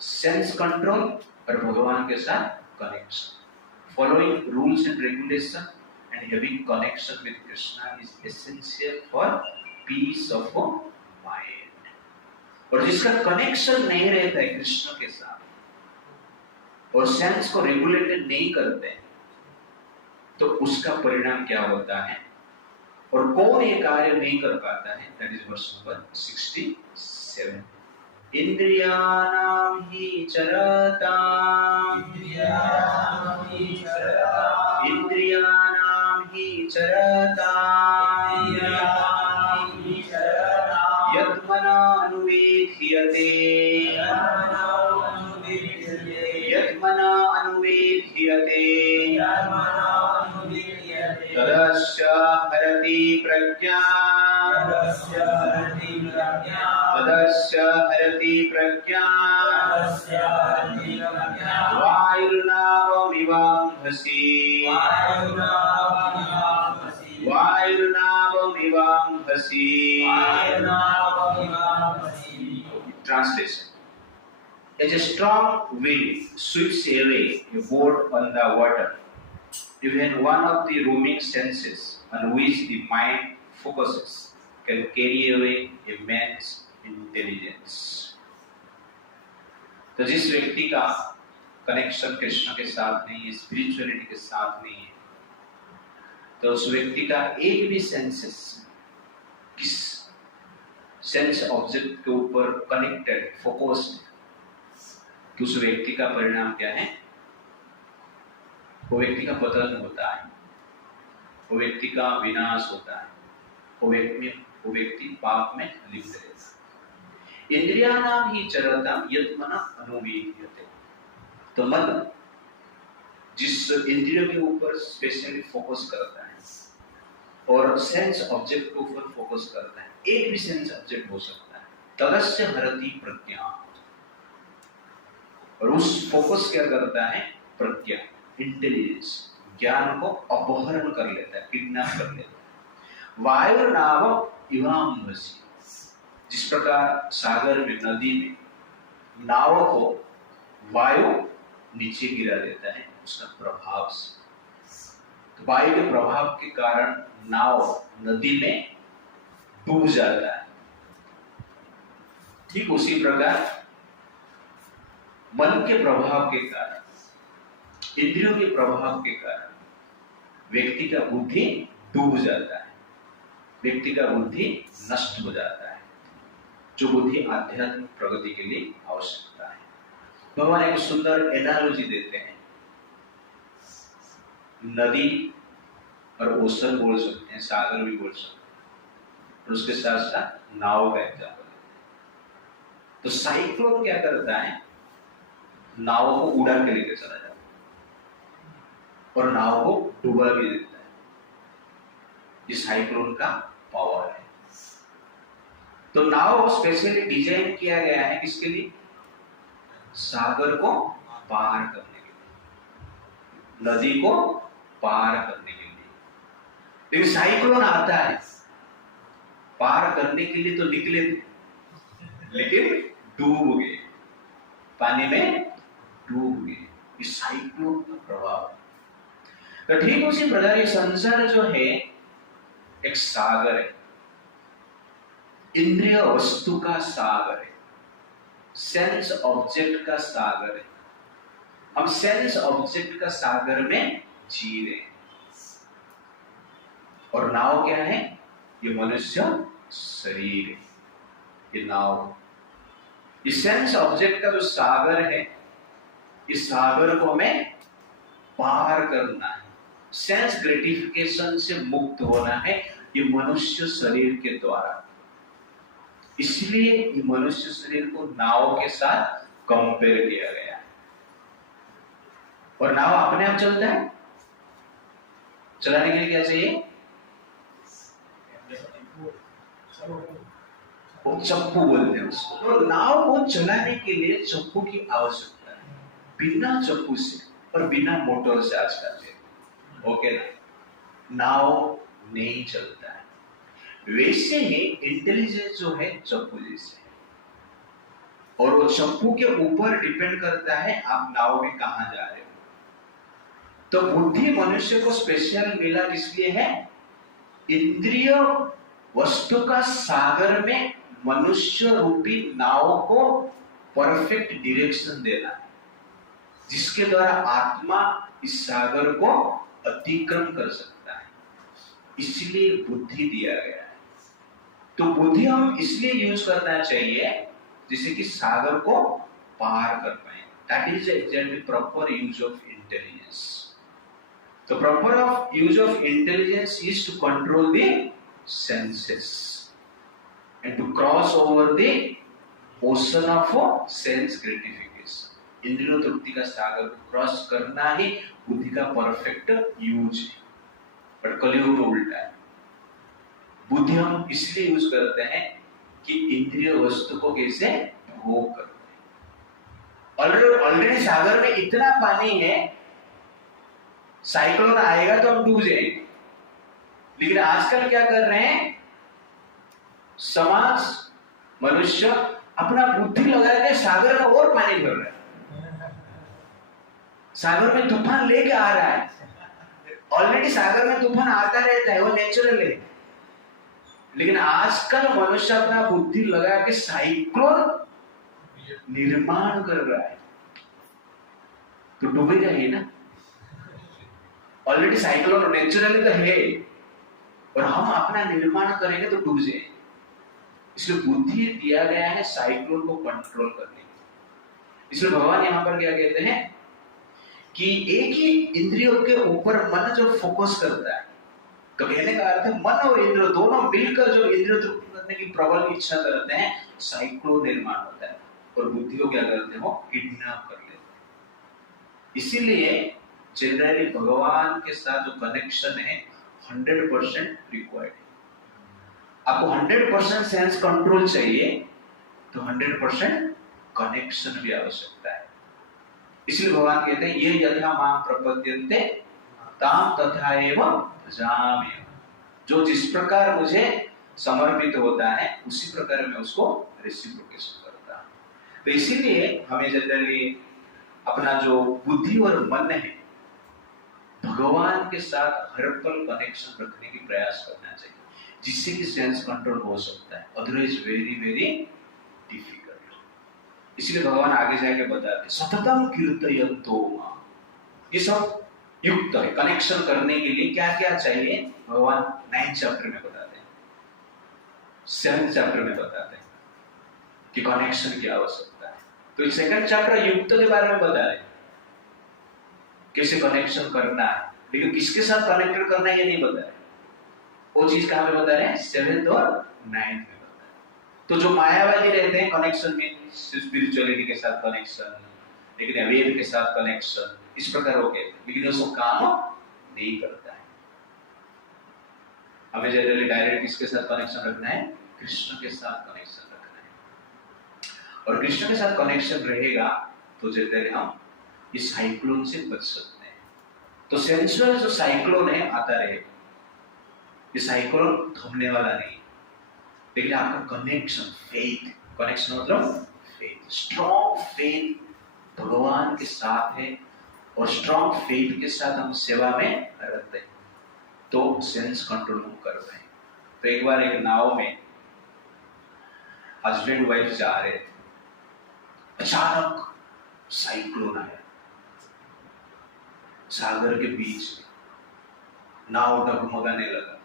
Sense control और भगवान के साथ connection, following rules and regulation and having connection with Krishna is essential for piece of mind. और जिसका कनेक्शन नहीं रहता है कृष्ण के साथ और सेंस को रेगुलेटेड नहीं करते हैं, तो उसका परिणाम क्या होता है और कौन ये कार्य नहीं कर पाता है? That is verse number 67। इंद्रियाणां हि चरतां यत्मना अनुवेद्यते तदस्य हरति प्रज्ञा वायुर्नावमिवाम्भसि Translation: as a strong wind sweeps away a boat on the water, even one of the roaming senses on which the mind focuses can carry away a man's intelligence. तो जिस व्यक्ति का connection Krishna के साथ नहीं है, स्पिरिचुअलिटी के साथ नहीं है, तो उस व्यक्ति का एक भी सेंसेस किस सेंस ऑब्जेक्ट के ऊपर कनेक्टेड, फोकस्ड, तो उस व्यक्ति का परिणाम क्या है? वो व्यक्ति का पतन होता है, वो व्यक्ति का विनाश होता है, वो व्यक्ति पाप में लिप्त रहता है। इंद्रियाणां हि चरतां यत्मना अनुविद्यते। तो मन जिस इंद्रियों के ऊपर स्पेशली फोकस करता है और सेंस ऑब्जेक्ट के ऊपर फोकस करता है, एक भी सेंस ऑब्जेक्ट हो सकता है, तदस्य हरति प्रज्ञा, और उस फोकस क्या करता है? प्रज्ञा, इंटेलिजेंस, ज्ञान को अपहरण कर लेता है, किडनैप कर लेता है। वायुर्नाव इवाम्भसि, जिस प्रकार सागर में, नदी में नाव को वायु नीचे गिरा देता है उसका प्रभाव से, तो वायु के प्रभाव के कारण नाव नदी में डूब जाता है। ठीक उसी प्रकार मन के प्रभाव के कारण, इंद्रियों के प्रभाव के कारण व्यक्ति का बुद्धि डूब जाता है, व्यक्ति का बुद्धि नष्ट हो जाता है, जो बुद्धि आध्यात्मिक प्रगति के लिए आवश्यकता है। भगवान एक सुंदर एनालॉजी देते हैं, नदी और ओशन बोल सकते हैं, सागर भी बोल सकते हैं, और उसके साथ साथ नाव का एग्जाम्पल देते हैं। तो साइक्लोन क्या करता है? नाव को उड़ा के लेकर चला जाता है और नाव को डुबा भी देता है। ये साइक्लोन का पावर है। तो नाव स्पेशली डिजाइन किया गया है किसके लिए? सागर को पार करने के लिए, नदी को पार करने के लिए। लेकिन साइक्लोन आता है, पार करने के लिए तो निकले थे, लेकिन डूब गए, पानी में डूब गए। इस साइक्लोन का प्रभाव। तो ठीक उसी प्रकार ये संसार जो है एक सागर है, इंद्रिय वस्तु का सागर है, सेंस ऑब्जेक्ट का सागर है। हम सेंस ऑब्जेक्ट का सागर में जी रहे हैं। और नाव क्या है? ये मनुष्य शरीर है, ये नाव। इस सेंस ऑब्जेक्ट का जो सागर है, इस सागर को हमें पार करना है, सेंस ग्रेटिफिकेशन से मुक्त होना है, ये मनुष्य शरीर के द्वारा। इसलिए ये मनुष्य शरीर को नाव के साथ कंपेयर किया गया है। और नाव अपने आप चलता है, चलाने के लिए क्या चाहिए? चप्पू बोलते हैं उसको। तो नाव को चलाने के लिए चप्पू की आवश्यकता है। बिना चप्पू से और बिना मोटर से आजकल ओके ना, नाव नहीं चलता है। वैसे ही इंटेलिजेंस जो है चप्पू जैसे है, और वो चप्पू के ऊपर डिपेंड करता है आप नाव में कहां जा रहे हो। तो बुद्धि मनुष्य को स्पेशल मिला इसलिए है, इंद्रिय वस्तु का सागर में मनुष्य रूपी नाव को परफेक्ट डायरेक्शन देना है, जिसके द्वारा आत्मा इस सागर को अतिक्रम कर सकता है। इसलिए बुद्धि दिया गया है। तो बुद्धि हम इसलिए यूज करना चाहिए जिससे कि सागर को पार कर पाए। That is exactly proper use of intelligence. The proper use of intelligence is to control the senses and to cross over the ocean of sense gratification. इंद्रियों तृप्ति का सागर को क्रॉस करना ही बुद्धि का परफेक्ट यूज है। पर कलयुग में उल्टा है। बुद्धि हम इसलिए यूज करते हैं कि इंद्रिय वस्तु को कैसे भोग करते हैं। ऑलरेडी सागर में इतना पानी है, साइक्लोन आएगा तो हम डूब जाएंगे। लेकिन आजकल क्या कर रहे हैं, समाज मनुष्य अपना बुद्धि लगा के सागर में और पानी भर रहा है। सागर में तूफान लेके आ रहा है। ऑलरेडी सागर में तूफान आता रहता है, वो नेचुरल है। लेकिन आजकल मनुष्य अपना बुद्धि लगा के साइक्लोन निर्माण कर रहा है, तो डूबेगा ही ना। ऑलरेडी साइक्लोन नेचुरली तो है, और हम अपना निर्माण करेंगे तो डूब जाएंगे। इसलिए बुद्धि दिया गया है साइक्लोन को कंट्रोल करने के लिए। इसलिए भगवान यहाँ पर क्या कहते हैं कि एक ही इंद्रियों के ऊपर मन जो फोकस करता है, तो कहने का अर्थ है मन और इंद्रिय दोनों मिलकर जो इंद्रिय तृप्ति करने की प्रबल इच्छा करते हैं, साइक्लोन निर्माण होता है और बुद्धि को क्या करते हैं, वो किडनैप कर लेते हैं। इसीलिए जनरली भगवान के साथ जो कनेक्शन है 100% रिक्वायर्ड है। आपको 100% सेंस कंट्रोल चाहिए तो 100% कनेक्शन भी आवश्यकता है। इसलिए भगवान कहते हैं ये यथा मां प्रपद्यन्ते ताम तथा एव भजामि। जो जिस प्रकार मुझे समर्पित होता है उसी प्रकार मैं उसको रेसिप्रोकेशन करता हूं। तो इसीलिए हमें जनरली अपना जो बुद्धि और मन है भगवान के साथ हर पल कनेक्शन रखने की प्रयास करना चाहिए, जिससे कि सेंस कंट्रोल हो सकता है। Otherwise very very difficult. इसलिए भगवान आगे जाके बताते हैं सततम कीर्तयन्तो मां। ये सब युक्त है कनेक्शन करने के लिए क्या क्या चाहिए, भगवान 9th चैप्टर में बताते हैं, 7th चैप्टर में बताते हैं कि कनेक्शन की आवश्यकता है। तो 2nd चैप्टर युक्त के बारे में बता रहे हैं कैसे कनेक्शन करना है, लेकिन किसके साथ कनेक्टेड करना है ये नहीं बता रहे। वो चीज कहां पे बता रहे हैं, 7th और 9th में बता रहे। तो जो मायावादी रहते हैं कनेक्शन में स्पिरिचुअलिटी के साथ कनेक्शन, लेकिन वेद के साथ कनेक्शन, इस प्रकार हो गए, लेकिन वो सब काम नहीं करता है। हमें जनरली डायरेक्ट किसके साथ कनेक्शन रखना है, कृष्ण के साथ कनेक्शन रखना है। और कृष्ण के साथ कनेक्शन रहेगा तो जनरली हम इस साइक्लोन से बच सकते हैं। तो सेंसुअल जो साइक्लोन है आता रहेगा, ये साइक्लोन थमने वाला नहीं, लेकिन आपका कनेक्शन फेथ, कनेक्शन मतलब फेथ, स्ट्रॉन्ग फेथ भगवान के साथ है और स्ट्रॉन्ग फेथ के साथ हम सेवा में रहते हैं तो सेंस कंट्रोल हम कर रहे हैं। तो एक बार एक नाव में हस्बैंड वाइफ जा रहे थे, अचानक साइक्लोन आया सागर के बीच में, नाव डगमगाने लगा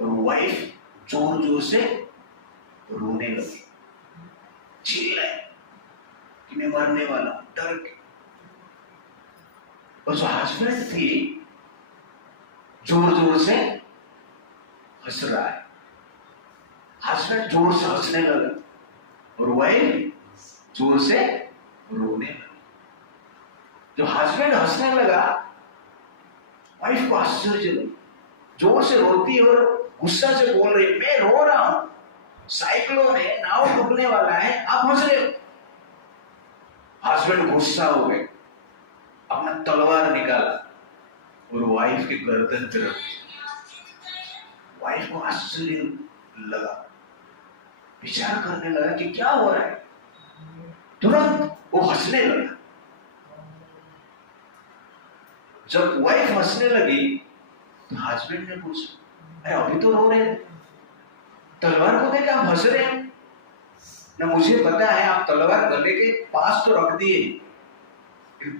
और वाइफ जोर जोर से रोने लगी, चिल्लाए कि मैं मरने वाला हूं, डर के। और जो हस्बैंड थी जोर जोर से हंस रहा है, हस्बैंड जोर से हंसने लगा और वाइफ जोर से रोने लगी। जो हस्बैंड हंसने लगा वाइफ को आश्चर्य लगा, जोर से रोती और गुस्सा से बोल रही मैं रो रहा हूं, साइक्लोन है, नाव डूबने वाला है, आप हंस रहे हो। हस्बैंड गुस्सा हो गए, अपना तलवार निकाला और वाइफ के गर्दन पे रख दिया। वाइफ को आश्चर्य लगा, विचार करने लगा कि क्या हो रहा है। तुरंत वो हंसने लगा। जब वाइफ हंसने लगी तो हस्बैंड ने पूछा, अरे अभी तो रो रहे थे, तलवार को देख आप हंस रहे हैं ना? मुझे पता है आप तलवार गले के पास तो रख दिए,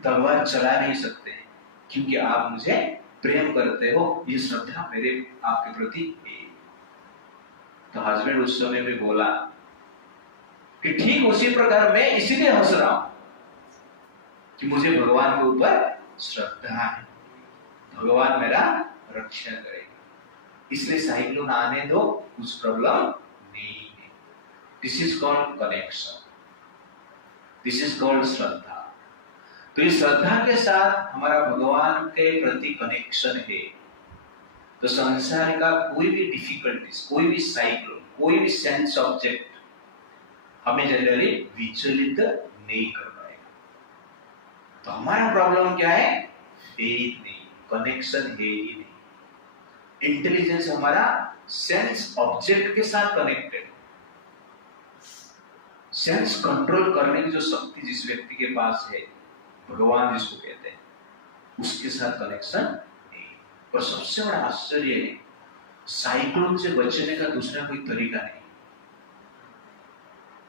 तलवार चला नहीं सकते क्योंकि आप मुझे प्रेम करते हो, ये श्रद्धा मेरे आपके प्रति है। तो हस्बैंड उस समय में बोला कि ठीक उसी प्रकार मैं इसीलिए हंस रहा हूं कि मुझे भगवान के ऊपर श्रद्धा है, भगवान मेरा रक्षा करेगा, इसलिए साइक्लोन आने दो, कुछ प्रॉब्लम नहीं है। This is called connection, this is called श्रद्धा। तो इस श्रद्धा के साथ हमारा भगवान के प्रति कनेक्शन है, तो संसार का कोई भी डिफिकल्टीज, कोई भी साइक्लोन, कोई भी सेंस ऑब्जेक्ट हमें जनरली विचलित नहीं कर पाएगा। तो हमारा प्रॉब्लम क्या है? फेथ नहीं, कनेक्शन है ही नहीं। इंटेलिजेंस हमारा सेंस ऑब्जेक्ट के साथ कनेक्टेड, सेंस कंट्रोल करने की जो शक्ति जिस व्यक्ति के पास है, भगवान जिसको कहते हैं, उसके साथ कनेक्शन नहीं। और सबसे बड़ा आश्चर्य है, साइक्लोन से बचने का दूसरा कोई तरीका नहीं।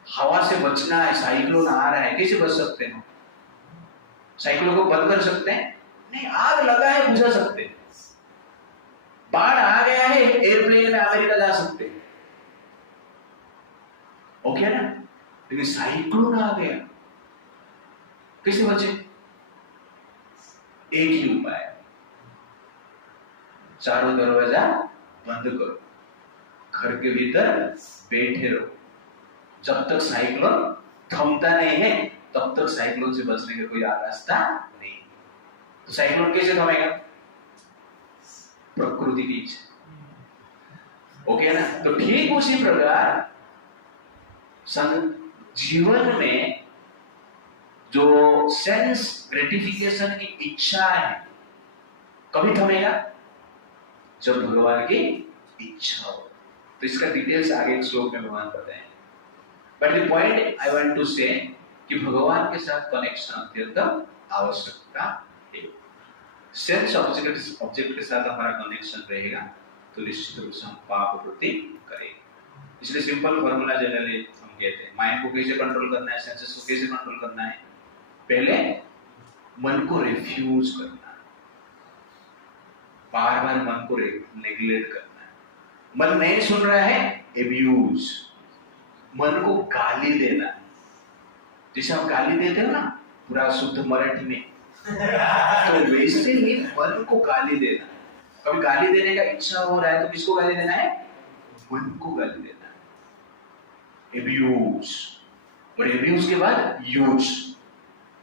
हवा से बचना है, साइक्लोन आ रहा है, कैसे बच सकते हैं? साइक्लोन को बंद कर सकते हैं? नहीं। आग लगा है, बुझा सकते हैं। बाढ़ आ गया है, एयरप्लेन में अमेरिका जा सकते हैं, ओके ना? लेकिन साइक्लोन आ गया, कैसे बचे? एक ही उपाय, चारों दरवाजा बंद करो, घर के भीतर बैठे रहो, जब तक साइक्लोन थमता नहीं है तब तक साइक्लोन से बचने का कोई रास्ता नहीं। तो साइक्लोन कैसे थमेगा? प्रकृति की इच्छा, ओके ना? तो ठीक उसी प्रकार जीवन में जो सेंस ग्रेटिफिकेशन की इच्छा है, कभी थमेगा? जब भगवान की इच्छा हो। तो इसका डिटेल्स आगे एक श्लोक में भगवान बताएंगे। But the point I want to say कि भगवान के साथ कनेक्शन अत्यंत आवश्यकता है। सेंस ऑब्जेक्ट के साथ हमारा कनेक्शन रहेगा तो निश्चित रूप से हम पाप वृत्ति करेंगे। इसलिए सिंपल फॉर्मूला जनरली हम कहते हैं, माइंड को कैसे कंट्रोल करना है, सेंसेस को कैसे कंट्रोल करना है? पहले मन को रिफ्यूज करना है, बार बार मन को नेग्लेक्ट करना है। मन नहीं सुन रहा है, एब्यूज, मन को गाली देना। जैसे आप गाली देते हो ना पूरा शुद्ध मराठी में, तो वैसे ही मन को गाली देना। कभी गाली देने का इच्छा हो रहा है तो किसको गाली देना है? मन को गाली देना है, एब्यूज। और एब्यूज के बाद यूज,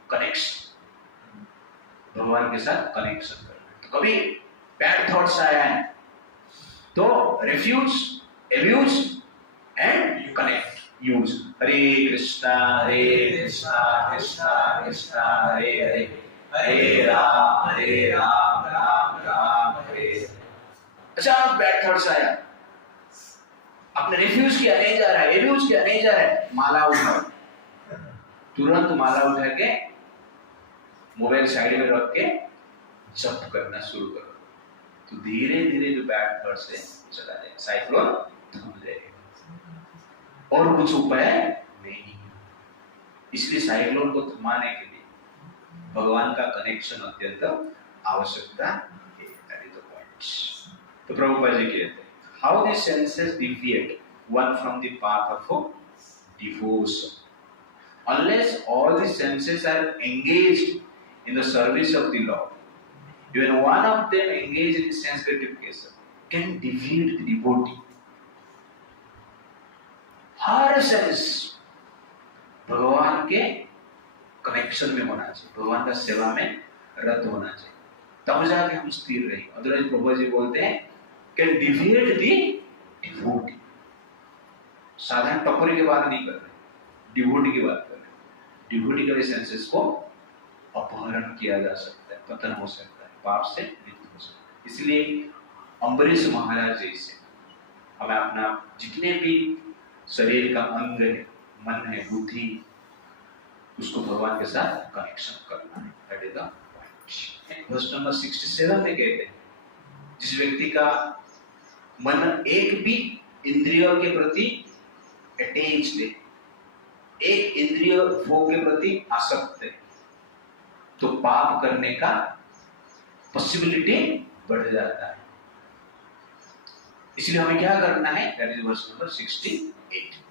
कनेक्शन, भगवान के साथ कनेक्शन करना। तो कभी बैड थॉट्स आया है तो refuse, abuse and connect, use. Hare Krishna Krishna Krishna Hare Hare, Hare Ram Ram Ram Hare. अच्छा, बैड थॉट्स आया, आपने रिफ्यूज किया, नहीं जा रहा है, एब्यूज किया, नहीं जा रहा है, माला उठाओ, तुरंत माला उठा के मोबाइल साइड में रख के जप करना शुरू करो। तो धीरे धीरे जो बैड थॉट्स है चला जाएगा, साइक्लोन थम जाएगा। और कुछ उपाय नहीं। इसलिए साइक्लोन को थमाने के लिए भगवान का कनेक्शन अत्यंत आवश्यकता है। तो प्रभुपाद जी कहते हैं, how the senses deviate one from the path of devotion unless all the senses are engaged in the service of the Lord. Even one of them engaged in sense gratification can defeat the devotee. Her sense भगवान के connection में होना चाहिए, भगवान का सेवा में रत होना चाहिए, तब जाके हम स्थिर रहेंगे। अदरवाइज प्रभु जी बोलते हैं कैन डिफीट दी डिवोटी। साधारण टपरी की बात नहीं कर रहे, डिवोटी की बात कर रहे। डिवोटी के सेंसेस को अपहरण किया जा सकता है, पतन हो सकता है, पाप से मृत्यु हो सकता है। इसलिए अम्बरीश महाराज जैसे हमें अपना जितने भी शरीर का अंग है, मन है, बुद्धि, उसको भगवान के साथ कनेक्शन करना है। That is the point. Verse number 67 में कहते हैं, जिस व्यक्ति का मन एक भी इंद्रियों के प्रति अटैच्ड है, एक इंद्रिय भोग के प्रति आसक्त है, तो पाप करने का पॉसिबिलिटी बढ़ जाता है। इसलिए हमें क्या करना है? That is verse number 68।